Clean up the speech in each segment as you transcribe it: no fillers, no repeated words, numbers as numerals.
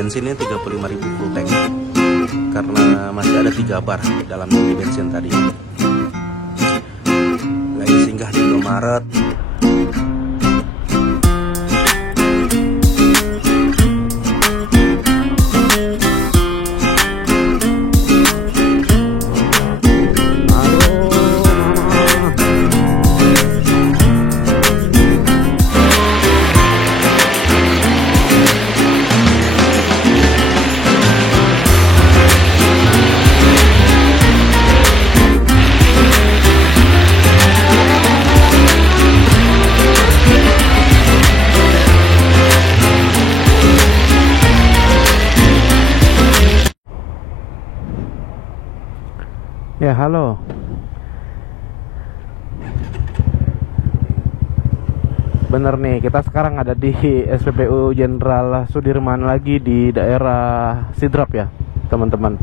bensinnya 35.000 full tank, karena masih ada 3 bar dalam tangki bensin tadi. Lagi singgah di Indomaret. Ya, halo. Bener nih, kita sekarang ada di SPBU Jenderal Sudirman lagi di daerah Sidrap ya, teman-teman.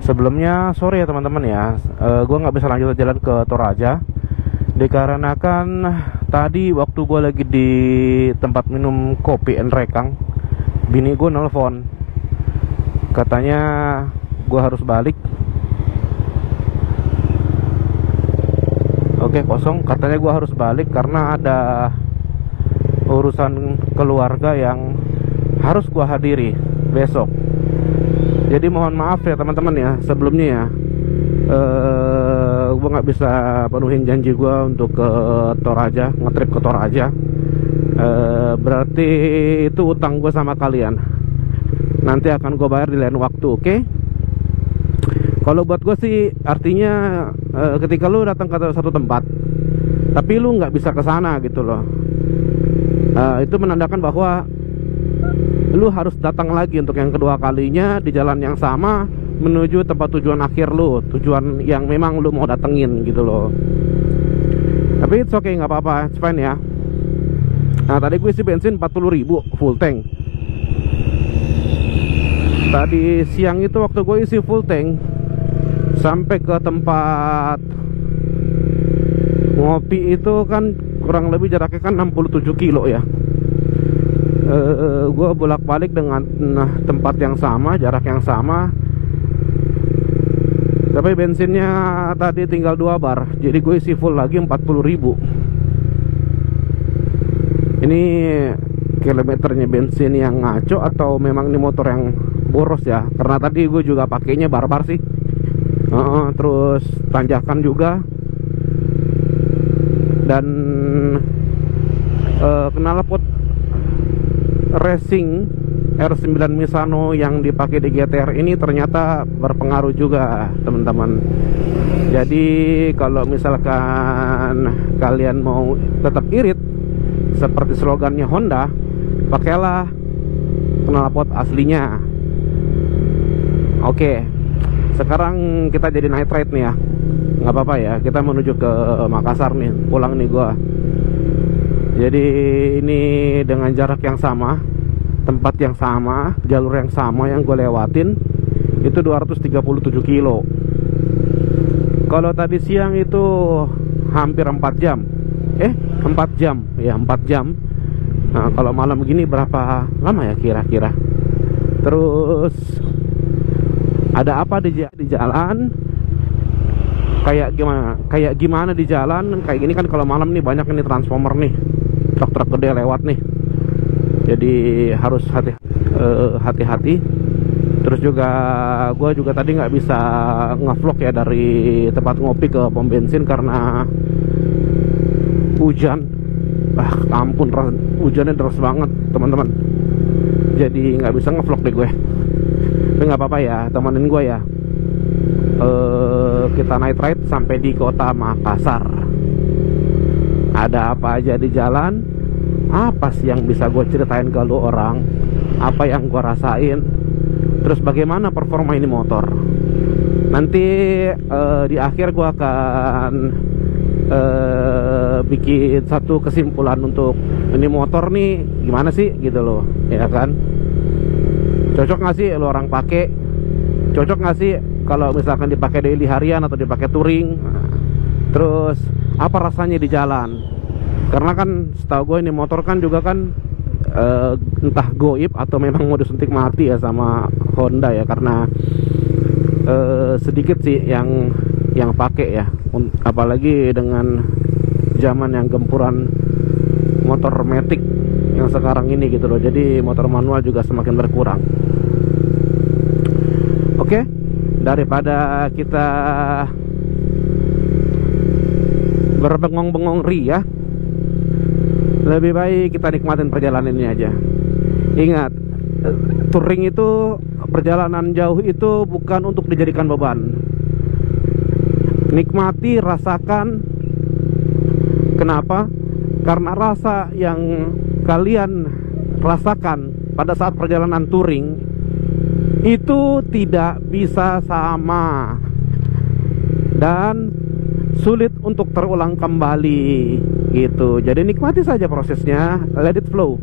Sebelumnya sorry ya teman-teman ya, gue nggak bisa lanjut jalan ke Toraja dikarenakan tadi waktu gue lagi di tempat minum kopi and rekang, bini gue nelfon, katanya gue harus balik. Oke, kosong. Katanya gue harus balik karena ada urusan keluarga yang harus gue hadiri besok. Jadi mohon maaf ya teman-teman ya, sebelumnya ya, gue nggak bisa penuhin janji gue untuk ke Toraja, ngetrip ke Toraja. Berarti itu utang gue sama kalian. Nanti akan gue bayar di lain waktu, oke? Kalau buat gue sih artinya ketika lu datang ke satu tempat tapi lu nggak bisa ke sana gitu loh, itu menandakan bahwa lu harus datang lagi untuk yang kedua kalinya di jalan yang sama menuju tempat tujuan akhir lu, tujuan yang memang lu mau datengin gitu loh. Tapi it's okay, nggak apa-apa, it's fine ya. Nah, tadi gue isi bensin 40.000 full tank. Tadi siang itu waktu gue isi full tank sampai ke tempat ngopi itu kan kurang lebih jaraknya kan 67 kilo ya. Gue bolak-balik dengan tempat yang sama, jarak yang sama, tapi bensinnya tadi tinggal 2 bar, jadi gue isi full lagi 40.000. Ini kilometernya bensin yang ngaco atau memang ini motor yang boros ya, karena tadi gue juga pakainya barbar sih. Terus tanjakan juga, dan knalpot racing R9 Misano yang dipakai di GTR ini ternyata berpengaruh juga teman-teman. Jadi kalau misalkan kalian mau tetap irit seperti slogannya Honda, pakailah knalpot aslinya. Oke, sekarang kita jadi night ride nih ya, nggak apa-apa ya, kita menuju ke Makassar nih, pulang nih gua. Jadi ini dengan jarak yang sama, tempat yang sama, jalur yang sama yang gue lewatin, itu 237 kilo. Kalau tadi siang itu hampir 4 jam. 4 jam ya, 4 jam. Nah, kalau malam begini berapa lama ya kira-kira? Terus ada apa di jalan? Kayak gimana di jalan? Kayak gini kan kalau malam nih banyak ini transformer nih, truk-truk gede lewat nih. Jadi harus hati-hati. Terus juga gue juga tadi nggak bisa ngevlog ya dari tempat ngopi ke pom bensin karena hujan. Ampun, hujannya deras banget teman-teman. Jadi nggak bisa ngevlog deh gue. Tapi nggak apa-apa ya, temenin gue ya. Kita night ride sampai di kota Makassar. Ada apa aja di jalan? Apa sih yang bisa gue ceritain ke lu orang? Apa yang gue rasain? Terus bagaimana performa ini motor? Nanti di akhir gue akan bikin satu kesimpulan untuk ini motor nih gimana sih gitu loh, ya kan? Cocok nggak sih lo orang pakai? Cocok nggak sih kalau misalkan dipakai daily harian atau dipakai touring? Terus apa rasanya di jalan? Karena kan setahu gue ini motor kan juga kan entah goib atau memang mau disuntik mati ya sama Honda ya, karena sedikit sih yang pakai ya, apalagi dengan zaman yang gempuran motor matic yang sekarang ini gitu loh. Jadi motor manual juga semakin berkurang. Oke, daripada kita berbengong-bengong ria, lebih baik kita nikmatin perjalanan ini aja. Ingat, touring itu, perjalanan jauh itu bukan untuk dijadikan beban. Nikmati, rasakan. Kenapa? Karena rasa yang kalian rasakan pada saat perjalanan touring itu tidak bisa sama dan sulit untuk terulang kembali gitu. Jadi nikmati saja prosesnya, let it flow.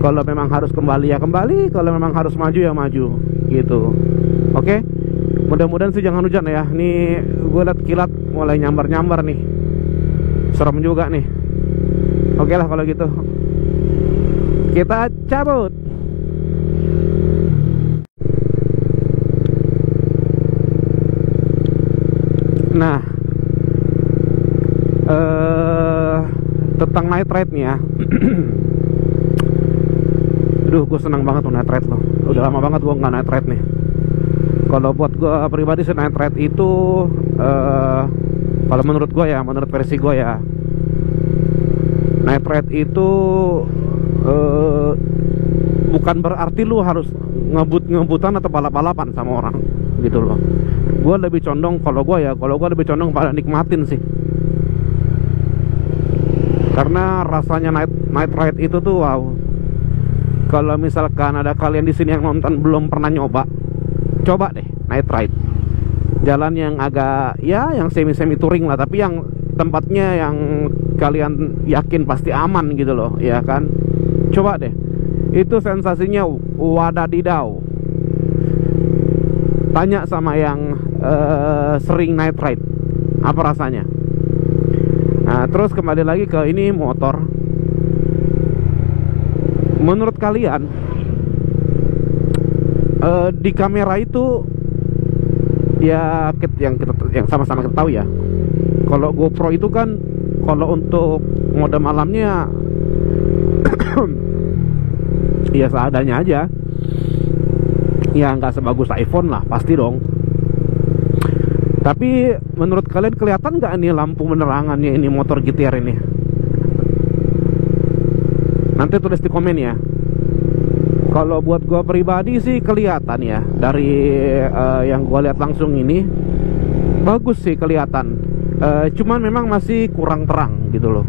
Kalau memang harus kembali ya kembali, kalau memang harus maju ya maju gitu. Oke? Mudah-mudahan sih jangan hujan ya. Nih gue liat kilat mulai nyambar-nyambar nih. Serem juga nih. Oke lah kalau gitu, kita cabut. Nah, tentang night ride nih ya. Aduh, gue senang banget tuh night ride loh. Udah lama banget gue nggak night ride nih. Kalau buat gue pribadi sih night ride itu, kalau menurut gue ya, menurut versi gue ya, night ride itu bukan berarti lu harus ngebut-ngebutan atau balap-balapan sama orang gitu loh. Gue lebih condong, kalau gue lebih condong pada nikmatin sih. Karena rasanya night ride itu tuh wow. Kalau misalkan ada kalian di sini yang nonton belum pernah nyoba, coba deh night ride. Jalan yang agak ya yang semi touring lah, tapi yang tempatnya yang kalian yakin pasti aman gitu loh, ya kan? Coba deh. Itu sensasinya wadadidau. Tanya sama yang sering night ride, apa rasanya? Nah, terus kembali lagi ke ini motor. Menurut kalian di kamera itu ya yang sama-sama kita tahu ya. Kalau GoPro itu kan kalau untuk mode malamnya ya seadanya aja. Ya nggak sebagus iPhone lah, pasti dong. Tapi menurut kalian kelihatan nggak nih lampu penerangannya ini motor GTR ini? Nanti tulis di komen ya. Kalau buat gua pribadi sih kelihatan ya. Dari yang gua lihat langsung ini bagus sih kelihatan. Cuman memang masih kurang terang gitu loh.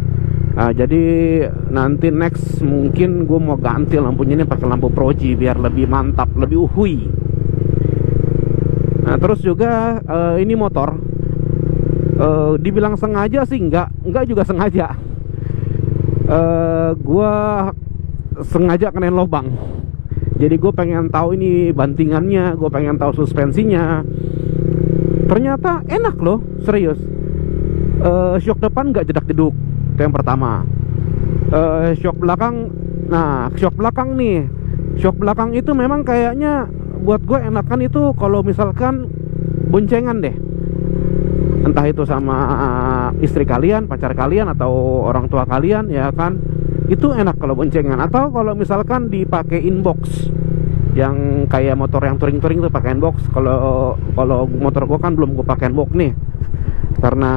Jadi nanti next mungkin gue mau ganti lampunya ini pakai lampu proji biar lebih mantap, lebih uhui. Nah terus juga ini motor dibilang sengaja sih enggak juga sengaja. Gue sengaja kenain lubang. Jadi gue pengen tahu ini bantingannya, gue pengen tahu suspensinya. Ternyata enak loh, serius. Shock depan nggak jedak-jeduk, itu yang pertama. Shock belakang, nah shock belakang nih, shock belakang itu memang kayaknya buat gue enakan itu kalau misalkan boncengan deh, entah itu sama istri kalian, pacar kalian, atau orang tua kalian, ya kan, itu enak kalau boncengan. Atau kalau misalkan dipakai inbox, yang kayak motor yang touring tuh pakai inbox. Kalau motor gue kan belum gue pakai inbox nih, karena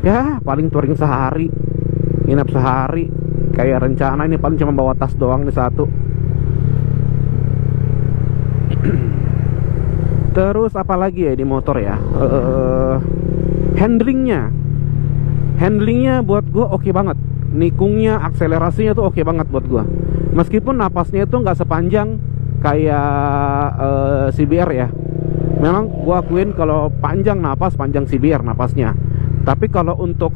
ya paling touring sehari, nginep sehari. Kayak rencana ini paling cuma bawa tas doang nih satu. Terus apa lagi ya di motor ya, handlingnya buat gue oke banget. Nikungnya, akselerasinya tuh oke banget buat gue. Meskipun napasnya itu nggak sepanjang kayak CBR ya. Memang gue akuin kalau panjang CBR napasnya. Tapi kalau untuk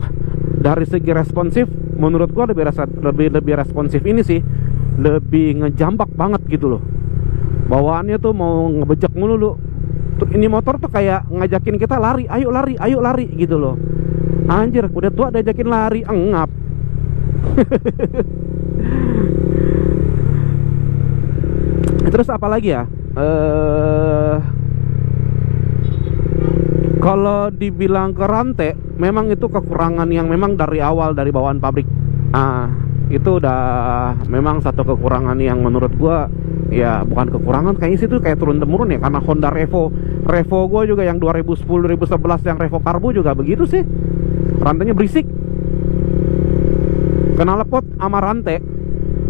dari segi responsif, menurut gue lebih responsif ini sih, lebih ngejambak banget gitu loh. Bawaannya tuh mau ngebejek mulu. Ini motor tuh kayak ngajakin kita lari, ayo lari gitu loh. Anjir, udah tua diajakin lari, engap. Terus apa lagi ya? Kalau dibilang ke rantai, memang itu kekurangan yang memang dari awal, dari bawaan pabrik. Itu udah memang satu kekurangan yang menurut gua, ya bukan kekurangan, kayaknya sih itu kayak turun temurun ya. Karena Honda Revo gua juga yang 2010 2011 yang Revo Karbo juga begitu sih. Rantainya berisik, knalpot sama rantai.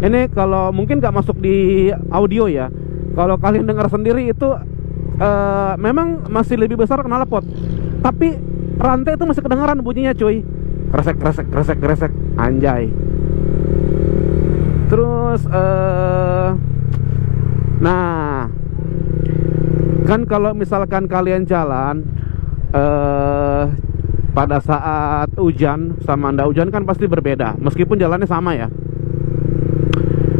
Ini kalau mungkin gak masuk di audio ya, kalau kalian dengar sendiri itu memang masih lebih besar knalpot, tapi rantai itu masih kedengaran bunyinya cuy. Kresek kresek kresek kresek, anjay. Terus nah, kan kalau misalkan kalian jalan pada saat hujan sama ndak hujan kan pasti berbeda, meskipun jalannya sama ya.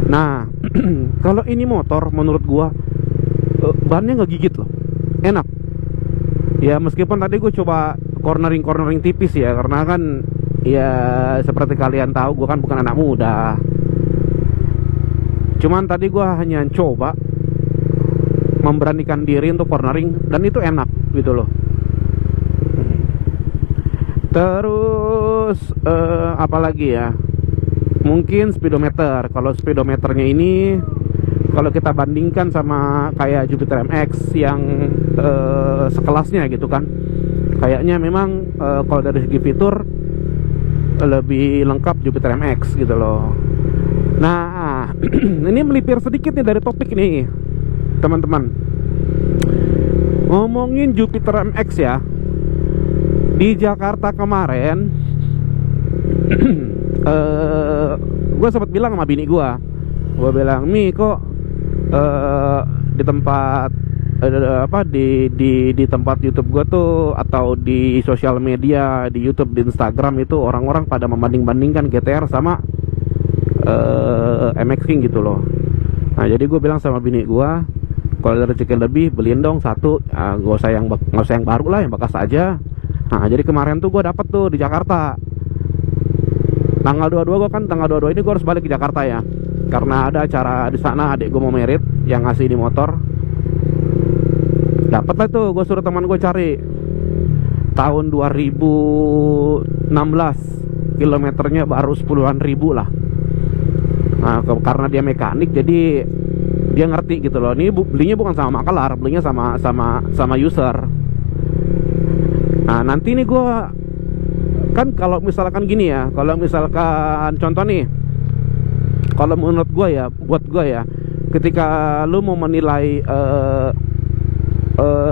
Nah, kalau ini motor menurut gua bannya ngegigit loh, enak. Ya meskipun tadi gue coba cornering tipis ya, karena kan ya seperti kalian tahu gue kan bukan anak muda. Cuman tadi gue hanya coba memberanikan diri untuk cornering, dan itu enak gitu loh. Terus apalagi ya, mungkin speedometer. Kalau speedometernya ini, kalau kita bandingkan sama kayak Jupiter MX yang sekelasnya gitu kan, kayaknya memang kalau dari segi fitur lebih lengkap Jupiter MX gitu loh. Nah, ini melipir sedikit nih dari topik nih teman-teman. Ngomongin Jupiter MX ya, di Jakarta kemarin gue sempat bilang sama bini gue bilang, Mi kok di tempat di tempat YouTube gue tuh, atau di sosial media, di YouTube, di Instagram itu orang-orang pada membanding-bandingkan GTR sama MX King gitu loh. Nah jadi gue bilang sama bini gue, kalau ada rezeki lebih beliin dong satu, gak usah yang baru lah, yang bekas aja. Nah jadi kemarin tuh gue dapet tuh di Jakarta tanggal 22, gue kan tanggal 22 ini gue harus balik ke Jakarta ya, karena ada acara di sana, adik gue mau merit yang ngasih di motor. Dapet lah tuh, gue suruh teman gue cari tahun 2016, kilometernya baru 10-an ribu lah. Nah karena dia mekanik, jadi dia ngerti gitu loh. Ini belinya bukan sama makelar, belinya sama user. Nah nanti nih gue kan, kalau misalkan gini ya, kalau misalkan contoh nih, kalau menurut gue ya, buat gue ya, ketika lu mau menilai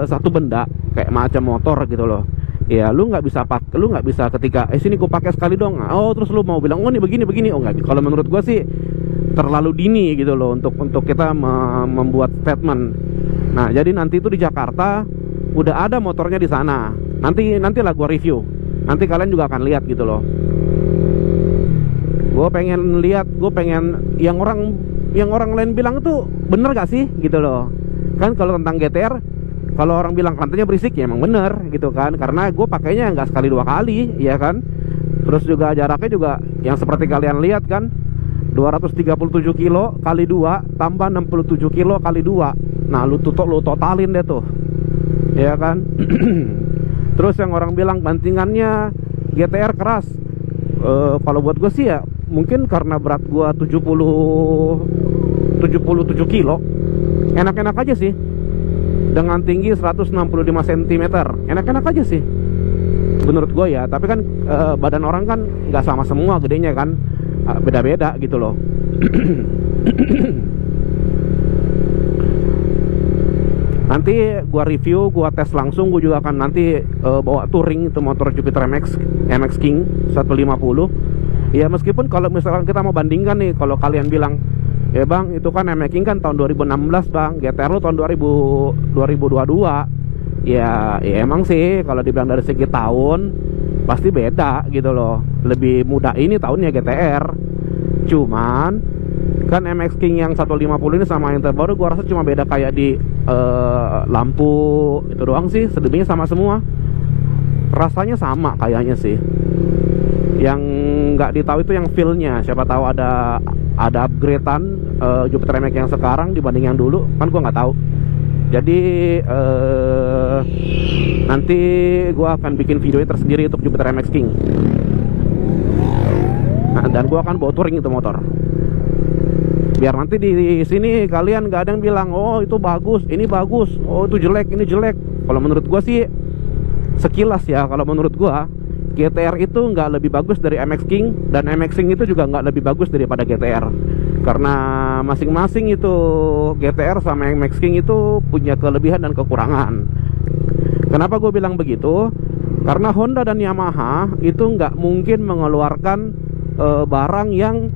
satu benda kayak macam motor gitu loh, ya lu nggak bisa ketika sini gue pakai sekali dong, oh terus lu mau bilang oh ini begini, oh nggak. Kalau menurut gue sih terlalu dini gitu loh untuk kita membuat statement. Nah jadi nanti itu di Jakarta udah ada motornya di sana, nantilah gue review, nanti kalian juga akan lihat gitu loh. Gue pengen lihat, yang orang lain bilang itu bener gak sih gitu loh. Kan kalau tentang GTR, kalau orang bilang rantainya berisik ya emang bener gitu kan, karena gue pakainya nggak sekali dua kali ya kan. Terus juga jaraknya juga yang seperti kalian lihat kan, 237 kilo kali 2 tambah 67 kilo kali 2. Nah lu totalin deh tuh ya kan. Terus yang orang bilang bantingannya GTR keras, kalau buat gue sih ya mungkin karena berat gue 77 kilo, enak-enak aja sih. Dengan tinggi 165 cm, enak-enak aja sih menurut gue ya. Tapi kan badan orang kan nggak sama semua gedenya kan, beda-beda gitu loh. Nanti gua review, gua tes langsung. Gua juga akan nanti bawa touring itu motor Jupiter MX King 150. Ya meskipun kalau misalkan kita mau bandingkan nih, kalau kalian bilang ya bang itu kan MX King kan tahun 2016 bang, GTR lu tahun 2022. Ya emang sih kalau dibilang dari segi tahun pasti beda gitu loh. Lebih muda ini tahunnya GTR. Cuman kan MX King yang 150 ini sama yang terbaru gua rasa cuma beda kayak di lampu itu doang sih. Selebihnya sama semua, rasanya sama kayaknya sih. Yang nggak ditahu itu yang feel-nya. Siapa tahu ada upgrade-an Jupiter MX yang sekarang dibanding yang dulu, kan gua nggak tahu. Jadi nanti gua akan bikin videonya tersendiri untuk Jupiter MX King. Nah, dan gua akan bawa touring itu motor. Biar nanti di sini kalian nggak ada yang bilang, oh itu bagus, ini bagus, oh itu jelek, ini jelek. Kalau menurut gua sih sekilas ya, kalau menurut gua GTR itu nggak lebih bagus dari MX King, dan MX King itu juga nggak lebih bagus daripada GTR, karena masing-masing itu GTR sama MX King itu punya kelebihan dan kekurangan. Kenapa gue bilang begitu? Karena Honda dan Yamaha itu nggak mungkin mengeluarkan barang yang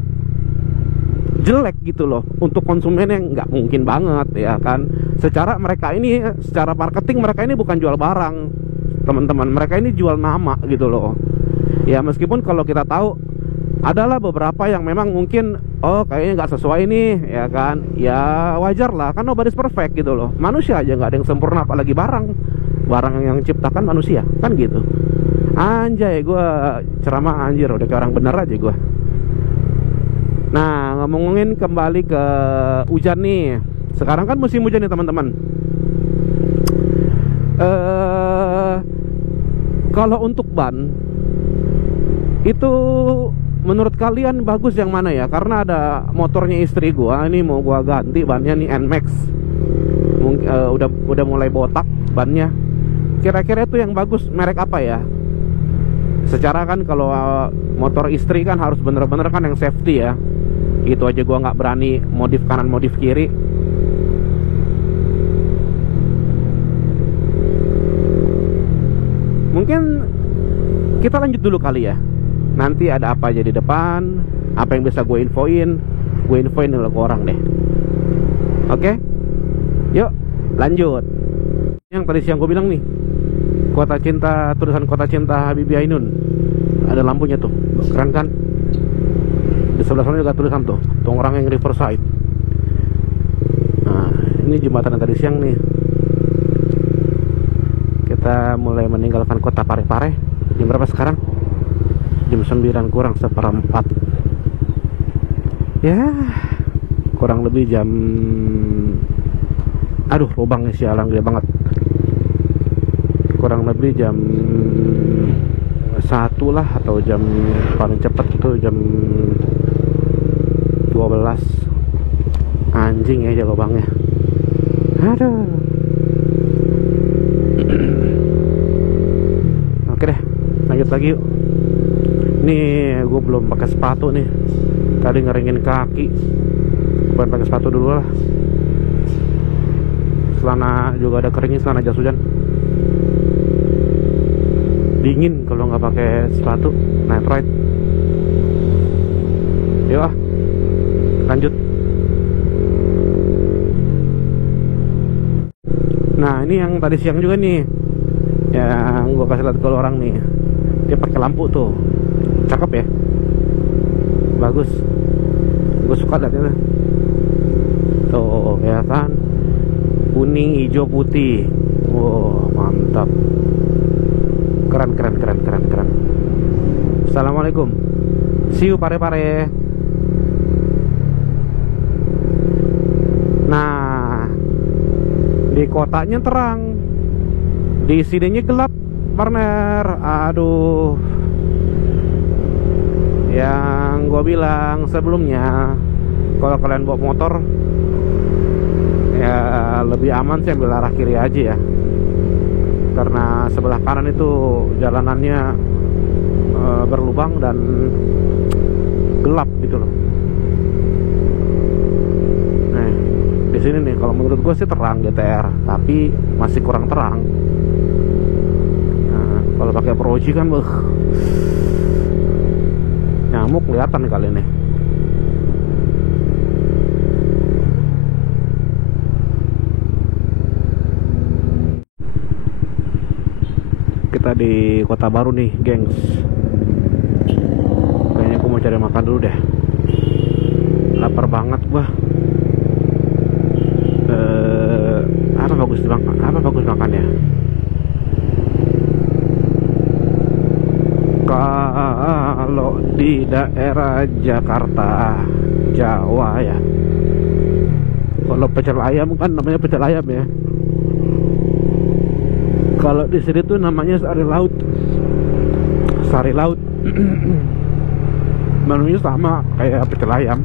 jelek gitu loh untuk konsumen, yang nggak mungkin banget ya kan. Secara marketing mereka ini bukan jual barang, teman-teman, mereka ini jual nama gitu loh. Ya meskipun kalau kita tahu adalah beberapa yang memang mungkin kayaknya nggak sesuai nih ya kan, ya wajar lah, kan nobody's perfect gitu loh. Manusia aja nggak ada yang sempurna, apalagi barang yang ciptakan manusia kan gitu. Anjay, gue ceramah anjir, udah kayak orang bener aja gue. Nah, ngomongin kembali ke hujan nih. Sekarang kan musim hujan nih teman-teman. Kalau untuk ban itu menurut kalian bagus yang mana ya? Karena ada motornya istri gua, ini mau gua ganti bannya nih NMAX. Udah mulai botak bannya. Kira-kira itu yang bagus merek apa ya? Secara kan kalau motor istri kan harus bener-bener kan yang safety ya. Itu aja gua nggak berani modif kanan modif kiri. Mungkin kita lanjut dulu kali ya. Nanti ada apa aja di depan, apa yang bisa gue infoin dulu ke orang deh. Oke? Yuk, lanjut. Yang tadi siang gue bilang nih, Kota Cinta, tulisan Kota Cinta Habibie Ainun. Ada lampunya tuh, keren kan? Di sebelah sana juga tulisan tuh, Tongrang yang Riverside. Nah, ini jembatan yang tadi siang nih. Kita mulai meninggalkan kota Parepare. Jam berapa sekarang? Jam 9 kurang seperempat. Ya, kurang lebih jam... Aduh, lubangnya sialan gede banget. Kurang lebih jam 1 lah, atau jam paling cepat itu jam 12. Anjing ya lubangnya. Aduh. Oke deh, lanjut lagi yuk. Nih gue belum pakai sepatu nih, tadi ngeringin kaki. Gue pakai sepatu dulu lah. Celana juga ada keringin, celana jas hujan. Dingin kalau nggak pakai sepatu. Night ride. Yuk ah, lanjut. Nah ini yang tadi siang juga nih, yang gue kasih lihat ke orang nih. Dia pakai lampu tuh, cakep ya, bagus. Gue suka liatnya tuh ya kan, kuning, hijau, putih. Wow, mantap, keren. Assalamualaikum, see you Parepare. Nah, di kotanya terang, di sininya gelap, partner. Aduh, yang gue bilang sebelumnya, kalau kalian bawa motor ya lebih aman sih ambil arah kiri aja ya, karena sebelah kanan itu jalanannya berlubang dan gelap gitu loh. Nah, di sini nih kalau menurut gue sih terang GTR, tapi masih kurang terang. Nah, kalau pakai Proji kan nyamuk kelihatan kali ini. Kita di Kota Baru nih, gengs. Kayaknya aku mau cari makan dulu deh. Lapar banget gua. Apa bagus makan ya? Kalau di daerah Jakarta, Jawa ya, kalau pecel ayam kan namanya pecel ayam ya. Kalau di sini tuh namanya sari laut. Sari laut. Menunya sama kayak pecel ayam,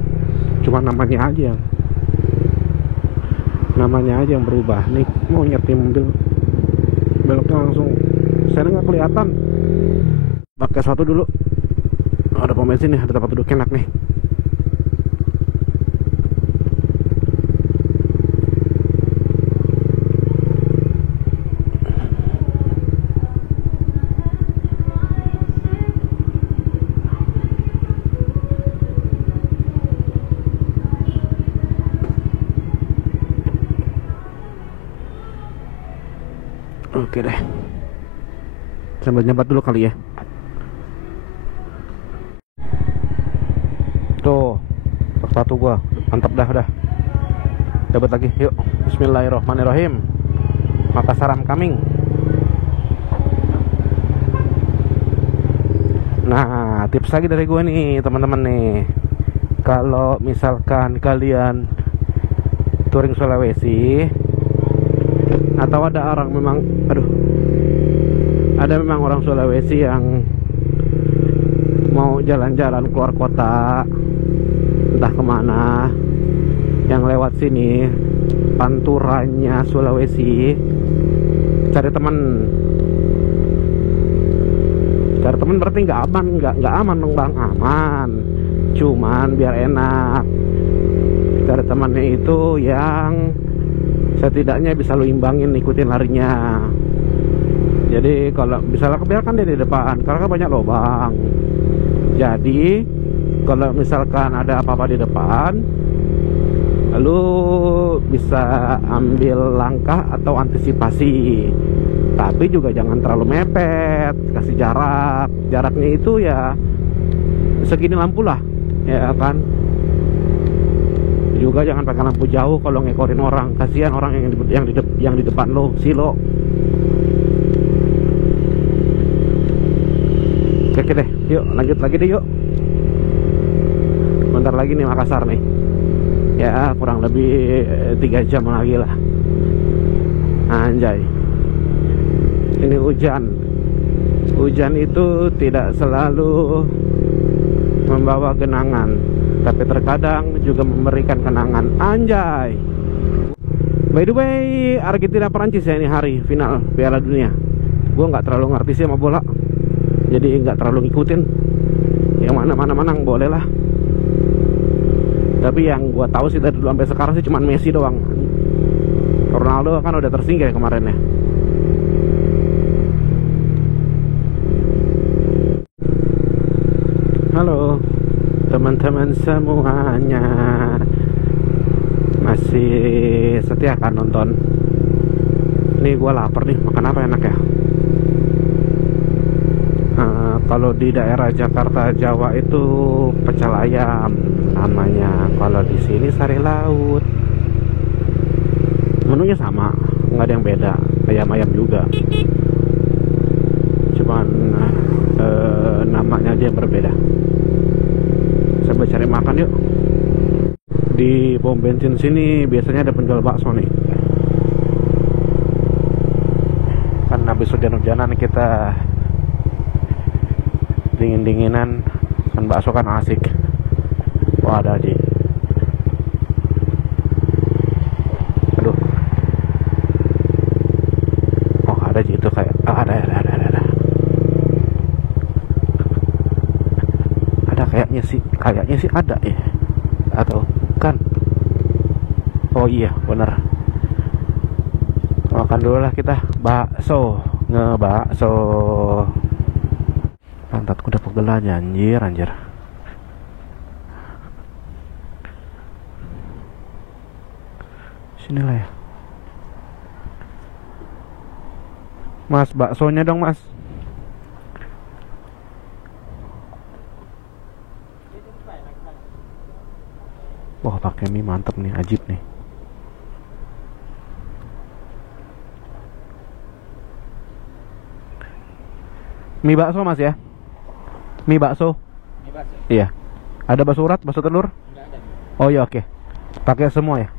cuma namanya aja yang berubah. Nih mau nyetir mobil, beloknya langsung saya nggak kelihatan. Pakai satu dulu. Ada pom bensin nih, ada tempat duduk enak nih. Oke deh, sambil nyebat dulu kali ya. Tuh, sepatu gua mantap dah. Dapat lagi, yuk. Bismillahirrohmanirrohim. Makassar coming. Nah, tips lagi dari gua nih, teman-teman nih. Kalau misalkan kalian touring Sulawesi, atau ada memang orang Sulawesi yang mau jalan-jalan keluar kota, entah kemana, yang lewat sini panturanya Sulawesi, cari teman berarti nggak aman dong bang. Aman, cuman biar enak cari temannya itu yang setidaknya bisa lu imbangin, ikutin larinya. Jadi kalau misalnya biarkan dia di depan, karena banyak lubang. Jadi kalau misalkan ada apa-apa di depan, lu bisa ambil langkah atau antisipasi. Tapi juga jangan terlalu mepet, kasih jaraknya itu ya segini lampu lah, ya kan. Juga jangan pakai lampu jauh kalau ngekorin orang, kasihan orang yang di depan lo, silo. Oke deh, yuk lanjut lagi deh yuk. Bentar lagi nih Makassar nih. Ya kurang lebih 3 jam lagi lah. Anjay. Ini hujan. Hujan itu tidak selalu membawa genangan, tapi terkadang juga memberikan kenangan. Anjay. By the way, Argentina Perancis ya ini hari final Piala Dunia. Gue nggak terlalu ngerti sih sama bola, jadi nggak terlalu ngikutin. Yang mana menang boleh lah. Tapi yang gue tahu sih dari dulu sampai sekarang sih cuma Messi doang. Ronaldo kan udah tersingkir kemarin ya. Halo teman-teman semuanya, masih setia kan nonton? Nih gue lapar nih, makan apa enak ya? Kalau di daerah Jakarta Jawa itu pecel ayam namanya. Kalau di sini sari laut. Menunya sama, nggak ada yang beda, ayam-ayam juga. Cuman namanya aja yang berbeda. Coba cari makan yuk. Di pom bensin sini biasanya ada penjual bakso nih. Kan habis hujan-hujanan kita dingin-dinginan, kan bakso kan asik. Wah ada aja. Aduh. Oh ada aja itu kayak ada. Ada kayaknya sih ada ya. Atau kan? Oh iya bener. Makan dulu lah kita bakso, ngebakso. Pantatku udah pegel aja anjir. Sinilah ya. Mas, baksonya dong mas. Wah pakai mie mantep nih, ajib nih. Mie bakso mas ya. Mie bakso. Iya. Ada bakso urat, bakso telur? Enggak ada. Oh ya, oke. Pakai semua ya.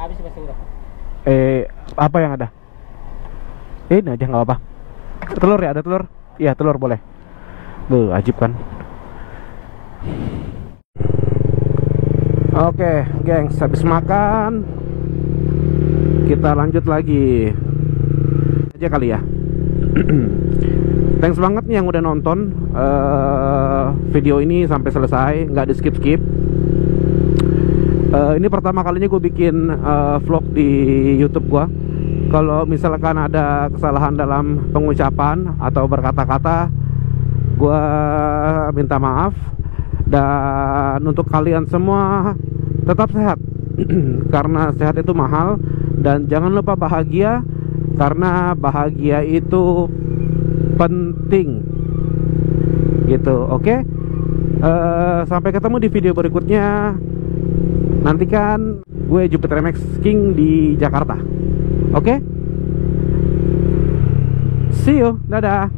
Habis bakso urat. Apa yang ada? Ini aja nggak apa. Telur ya, ada telur? Iya, telur boleh. Ajib kan. Oke, gengs, habis makan kita lanjut lagi aja kali ya. Thanks banget nih yang udah nonton video ini sampai selesai, nggak di skip-skip. Ini pertama kalinya gue bikin vlog di YouTube gue. Kalau misalkan ada kesalahan dalam pengucapan atau berkata-kata, gue minta maaf. Dan untuk kalian semua tetap sehat karena sehat itu mahal. Dan jangan lupa bahagia, karena bahagia itu penting gitu. Oke? Sampai ketemu di video berikutnya. Nantikan gue Jupiter MX King di Jakarta. Oke? See you, dadah.